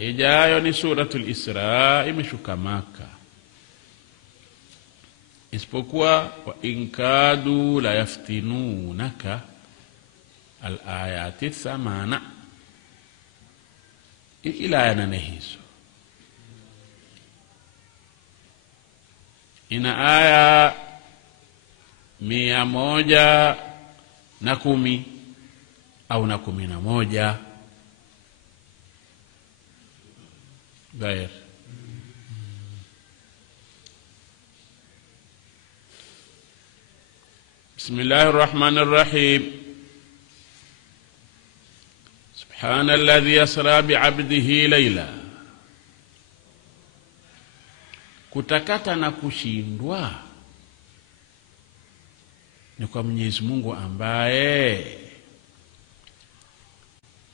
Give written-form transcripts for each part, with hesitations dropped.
ijayo ni suratul Isra, imeshuka Maka. Isipokuwa wa inkadu la yaftinunaka al-ayati thamana, ila aya 8 hizo. Ina aya 110 au na 11. Bair. Bismillahir Rahmanir Rahim. Subhanalladhi yasra bi'abdihi layla. Kutakata na kushindwa ni kwa Mwenyezi Mungu ambaye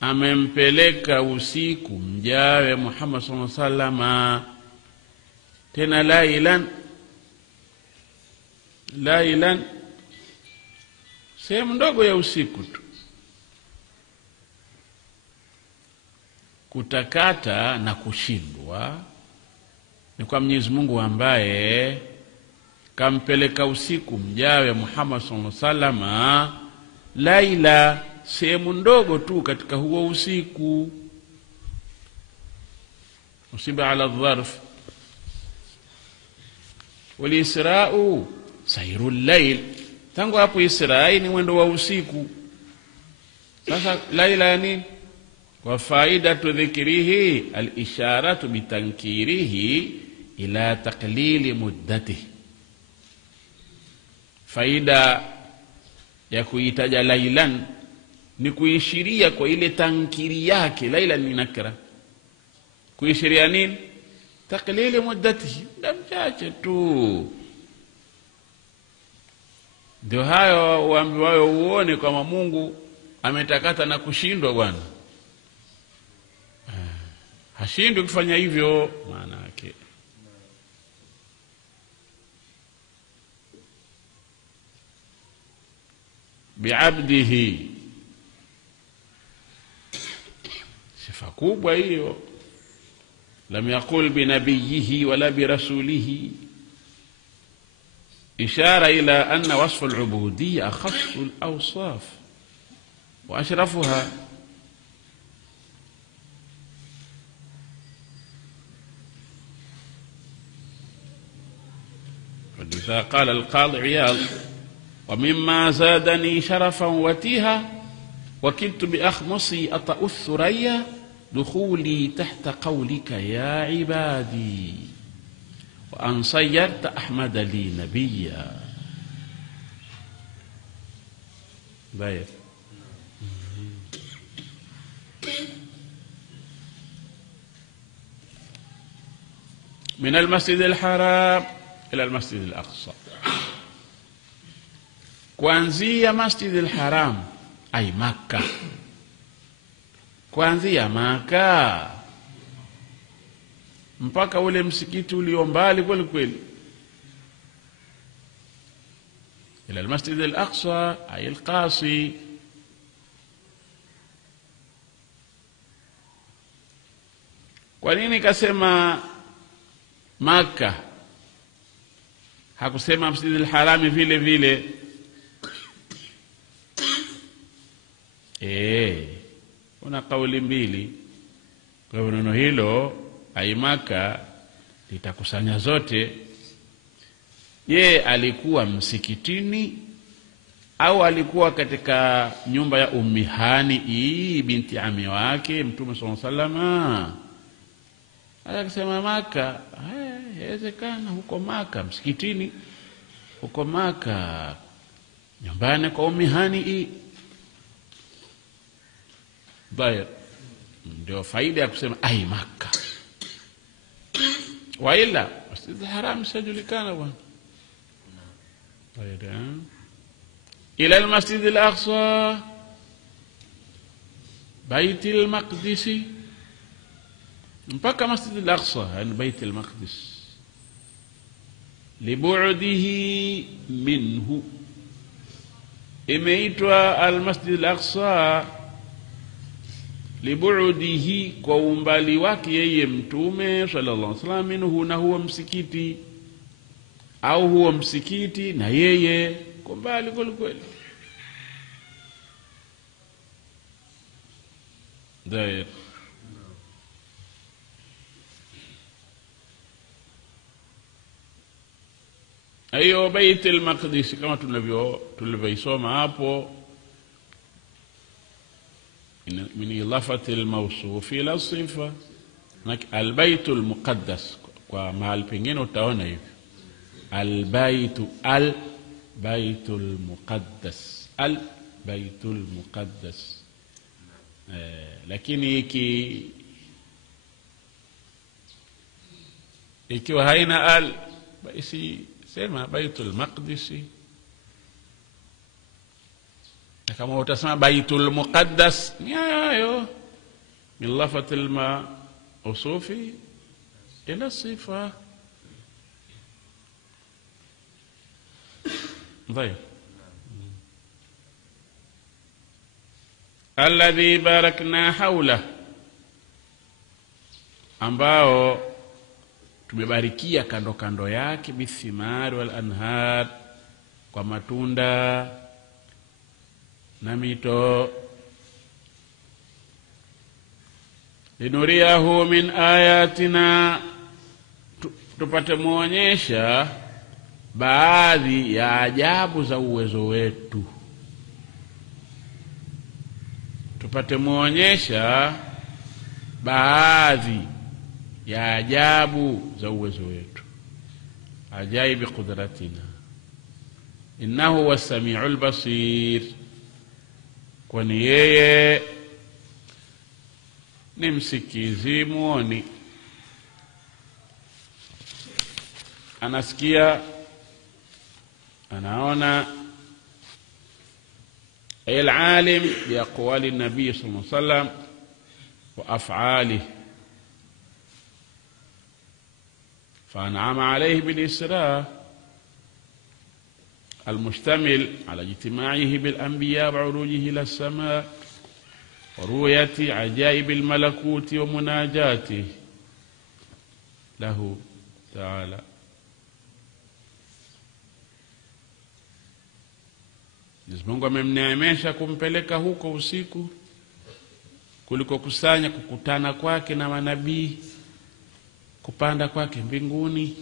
amempeleka usiku mjawe Muhammad sallallahu alaihi wasallam, tena lailan, sehemu ndogo ya usiku tu. Kutakata na kushindwa ni kwa Mwenyezi Mungu ambaye kampeleka usiku mjawe Muhammad sallallahu alaihi wasallam laila, sehemu ndogo tu katika huo usiku. Usiba ala dharf. Wal isra'u sayrul layl, tangu hapo Isra'i ni mwendo wa usiku. Sasa laila nini? Wa faidatu dhikrihi al-isharatu bitankirihi ila taqlili muddatihi. Faida ya kuitaja lailan ni kuishiria kwa ile tankiri yake. Laila ni nakra, kuishiria nini? Taqlili muddatihi, muda mchache tu. Ndio hayo uambiwayo uone kama Mungu ametakata na kushindwa bwana. Hashindwi kufanya hivyo, maana yake bi'abdihi, sifa kubwa hiyo. Lam yaqul bi nabiyhi wala bi rasulihi, ishara ila anna wasfu al-ubudiyya akhassu al-awsaf wa ashrafuha. فلذا قال القاضي عياض: ومما زادني شرفا وتيها وكنت بأخمصي أطأ الثريا دخولي تحت قولك يا عبادي وأن صيرت أحمد لي نبيا. باير. من المسجد الحرام إلى المسجد الأقصى. kuanzia Masjid al-Haram ay Makkah, kuanzia Makkah mpaka ule msikiti ulio mbali kweli kweli, ila al-Masjid al-Aqsa ay al-Qasi. Kwa nini kasema Makkah, hakusema Masjid al-Haram vile vile? Kuna kauli mbili. Kwa hivyo neno hilo aimaka litakusanya zote. Je, alikuwa msikitini au alikuwa katika nyumba ya Ummi Hani binti ami wake Mtume sallallahu alaihi wasallam? Akasema Maka. Inawezekana huko Maka msikitini, huko Maka nyumbani kwa Ummi Hani. Bair. Ndio faida ya kusema ai Makkah. Wa ila Masjid al-Haram sajulikana bwana. Bair. Ila al-Masjid al-Aqsa Bait al-Maqdis, mpaka Masjid al-Aqsa yani Bait al-Maqdis, libu'dihi minhu. Imeitwa al-Masjid al-Aqsa libu'dihi, kwa umbali wake yeye mtume sallallahu alaihi wasallam, minhu, na huwa msikiti, au huwa msikiti na yeye kwa mbali kweli. Dair ayo Bait al-Maqdis kama tulivyoisoma hapo, min idafati al-mawsuf ila sifa. Al-Bait al-Muqaddas, kwa mahali pengine utaona hivi al-Bait al-Muqaddas, al-Bait al-Muqaddas. Lakini ikiwa haina al, basi sema Baitul Maqdis. Na kama utasema Baitul Muqaddas, nyayo min lafatil mawsufi ila sifa. طيب alladhi barakna hawla, ambao tumebarikia kando kando yake, bithimar wal anhar, kwa matunda na mito, linuriyahu min ayatina, tupate muonyesha baadhi ya ajabu za uwezo wetu, tupate muonyesha baadhi ya ajabu za uwezo wetu, ajaibi qudratina, innahu huwa samiul basir, kwani yeye ni msikizi muoni, anasikia, anaona. العالم بأقوال النبي صلى الله عليه وسلم وأفعاله، فأنعم عليه بالإسراء المشتمل على اجتماعه بالأنبياء وعروجه إلى السماء ورؤية عجائب الملكوت ومناجاته له تعالى. Mungu amemneemesha kumpeleka huko usiku kuliko kusanya kukutana kwake na manabii, kupanda kwake mbinguni,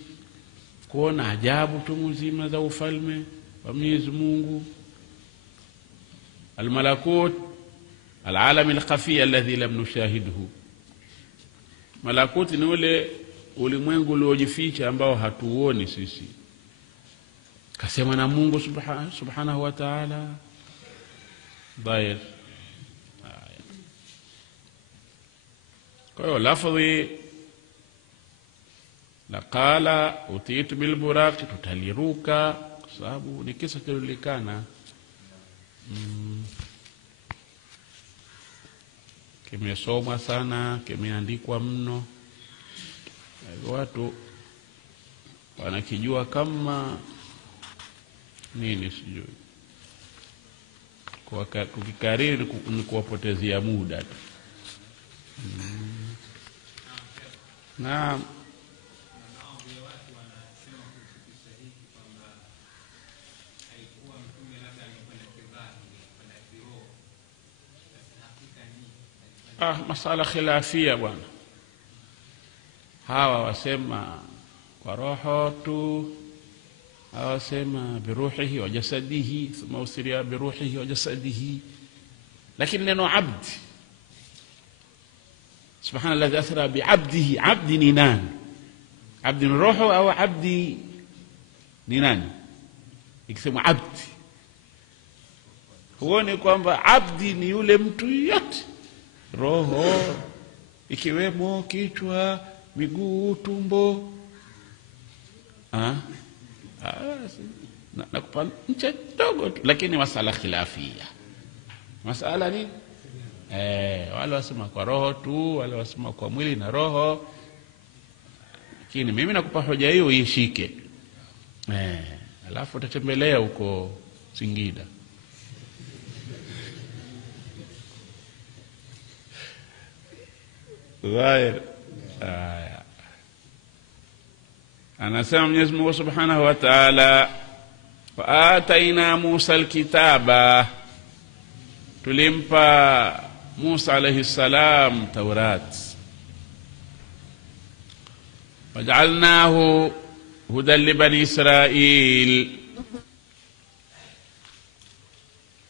kuona ajabu tu mzima za ufalme wa Mwenyezi Mungu. Al-malakut al-alam al-khafi alladhi lam nushahidhu, malakut ni ule ulimwengu uliojificha ambao hatuoni sisi, kasema na Mungu subhanahu wa ta'ala. Dair kwa hiyo lafadhi laqala utitu bil buraq, tutaliruka, kwa sababu ni kisa kililikana, kimesomwa sana, kimeandikwa mno, watu wanakijua kama nini sijui, kwa kukikariri ni kuwapotezea muda tu. Na masala khilafia bwana, hawa wasema kwa roho tu, hawa wasema biruhihi wa jasadihi, thumma usiria biruhihi wa jasadihi. Lakini neno abd, subhana alladhi athra biabdihi, abdi ni nani? Abdi ni roho au abdi ni nani? Ikisema abdi, huoni kwamba abdi ni yule mtu yote, roho ikiwemo kichwa, miguu, tumbo, nakupa ncha dogo tu. Lakini masala khilafia, masala ni wale wasema kwa roho tu, wale wasema kwa mwili na roho. Lakini mimi nakupa hoja hiyo uishike, alafu utatembelea huko Singida. dhahir. Anasema Mwenyezi Mungu Subhanahu wa Ta'ala, wa ataina Musa alkitaba, tulimpa Musa alayhi salam Taurat, waj'alnahu hudan li bani Israil,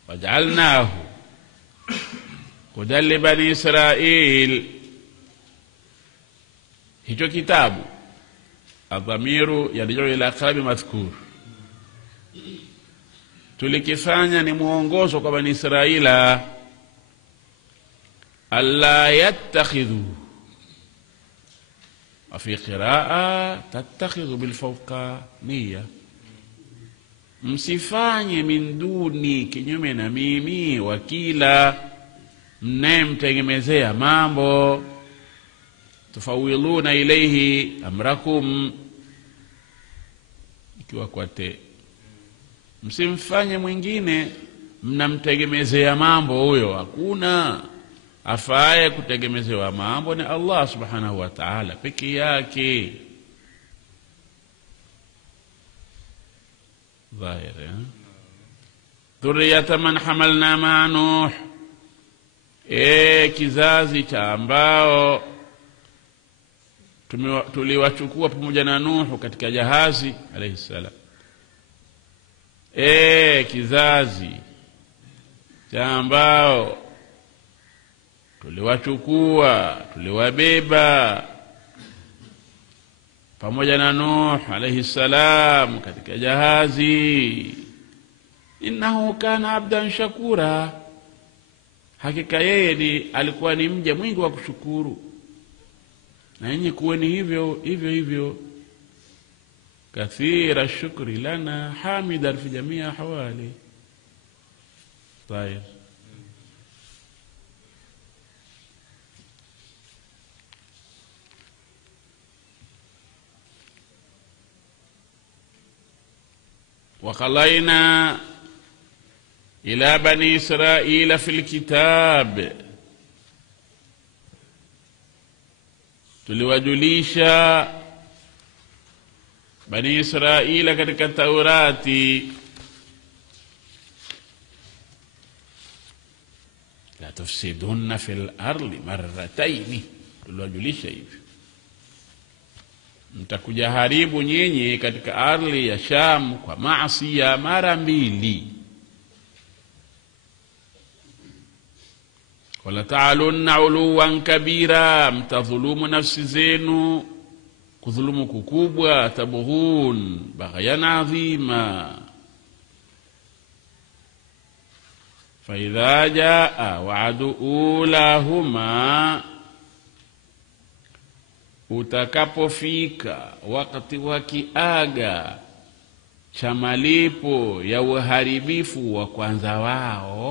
waj'alnahu hudan li bani Israil. Hicho kitabu adhamiru yarji'u ila aqrabi madhkur, tulikifanya ni muongozo kwa bani Israila, alla yattakhidhu, wa fi qiraa tattakhidhu bil fawqaniyya, msifanye min duni, kinyume na mimi, wakila, mnemtegemezea mambo, tufawiluna ilayhi amrakum, ikiwa kwate, msimfanye mwingine mnamtegemezea mambo. Huyo hakuna afaye kutegemezewa mambo, ni Allah Subhanahu wa Ta'ala peke yake. Dhahir. Dhurriyatan man hamalna ma Nuh, kizazi cha ambao tuliwachukua pamoja na Nuhu katika jahazi alayhi salam. Kizazi cha ambao tuliwachukua, tuliwabeba pamoja na Nuhu alayhi salam katika jahazi. Innahu kana abdan shakura, hakika yeye alikuwa ni mja mwingi wa kushukuru. Na nyinyi kuweni hivyo hivyo. Kathira shukri lana hamidan fi jamii ahwali. Tayeb. وقضينا إلى بني إسرائيل في الكتاب, tuliwajulisha bani Israila katika Taurati, la tufsidunna fil ardi marrataini, tuliwajulisha hivi, mtakuja haribu nyinyi katika ardhi ya Sham kwa maasi ya mara mbili. Wala ta'alunna 'uluwan kabira, mtadhulumu nafsi zenu kudhulumu kukubwa, tabughun baghyan 'azima. Fa idha jaa wa'du ulahuma, utakapofika wakati wa kiaga cha malipo ya uharibifu wa kwanza wao,